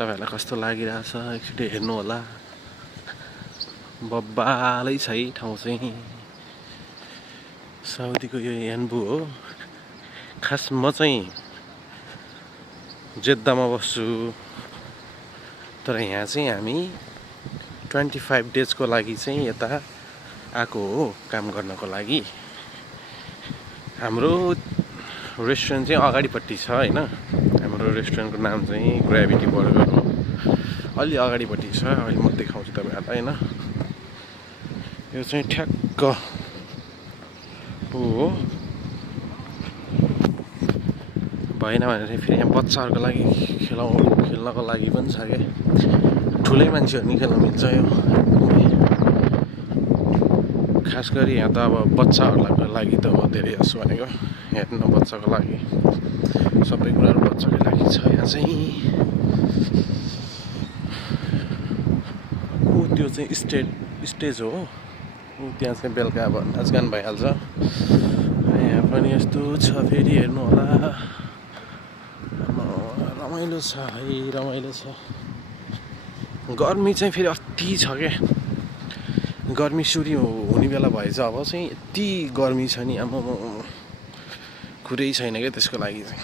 तपाईहरुलाई कस्तो लागिरहेछ एकचोटि हेर्नु होला। बब्बालै छ है ठाउँ चाहिँ। साउदीको यो यान्बु हो। खास म चाहिँ जेद्दामा बस्छु, तर यहाँ चाहिँ हामी 25 डेजको लागि चाहिँ यता आएको हो काम गर्नको लागि। हाम्रो रेस्टुरेन्ट चाहिँ अगाडिपट्टि छ हैन। हाम्रो रेस्टुरेन्टको नाम चाहिँ ग्राभिटी बर्गर हो। अलि अगाडिपट्टि छ, अहिले म देखाउँछु तपाईहरुलाई हैन। यो चाहिँ ठ्याक्क हो। भएन भने चाहिँ फेरि यहाँ बच्चाहरुको लागि खेल्नको लागि पनि छ के। ठुलै मान्छेहरु नि खेल्न मिल्छ यो। खास गरी यहाँ त अब बच्चाहरुको लागि त हो धेरै जसो भनेको। हेर्न बच्चाको लागि सबै कुराहरु बच्चाको लागि छ यहाँ चाहिँ। त्यो चाहिँ स्टेज हो। त्यहाँ चाहिँ बेलुका अब नाचगान भइहाल्छ। यहाँ पनि यस्तो छ फेरि हेर्नु होला। रमाइलो छ है, रमाइलो छ। गर्मी चाहिँ फेरि अति छ के। गर्मी सुरु हुने बेला भएछ अब चाहिँ यति गर्मी छ नि अब कुरै छैन के त्यसको लागि चाहिँ।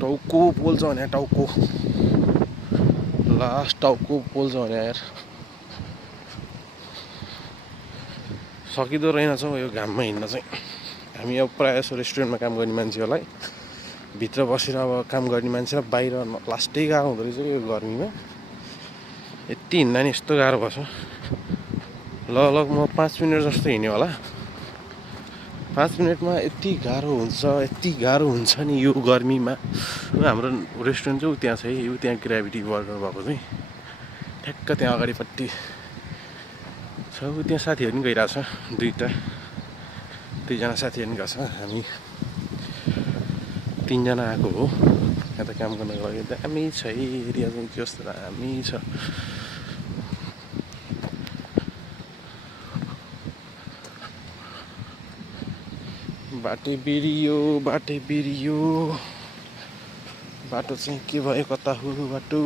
टाउको पोल्छ भने टाउको लास्ट टाउको पोल्छ भने यार सकिदो रहेनछ यो घाममा हिँड्न चाहिँ। हामी अब प्रायः जसो रेस्टुरेन्टमा काम गर्ने मान्छेहरूलाई भित्र बसेर अब काम गर्ने मान्छेलाई बाहिर लास्टै गाह्रो हुँदो रहेछ यो गर्मीमा। यति हिँड्दा नि यस्तो गाह्रो पर्छ। लगभग म 5 मिनट जस्तो हिँड्यो होला। 5 मिनटमा यति गाह्रो हुन्छ नि यो गर्मीमा। हाम्रो रेस्टुरेन्ट चाहिँ त्यहाँ छ है, यो त्यहाँ ग्राभिटी बर्गर भएको चाहिँ ठ्याक्क त्यहाँ अगाडिपट्टि छ। त्यहाँ साथीहरु पनि गइरहेछ, दुईजना साथीहरु पनि गएको छ। हामी 3 जना आएको हो यहाँ त काम गर्नको लागि। दामी छ एरिया चाहिँ कस्तो दामी छ। बाटो बिरियो बाटो चाहिँ के भयो कता हो बाटो।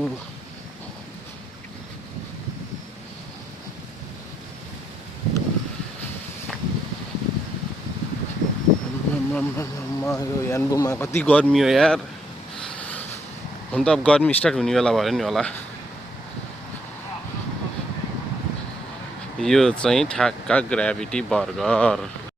यो यान्बुमा कति गर्मी हो यार। हुन त अब गर्मी स्टार्ट हुने बेला भयो नि होला। यो चाहिँ ठ्याक्क ग्राभिटी बर्गर।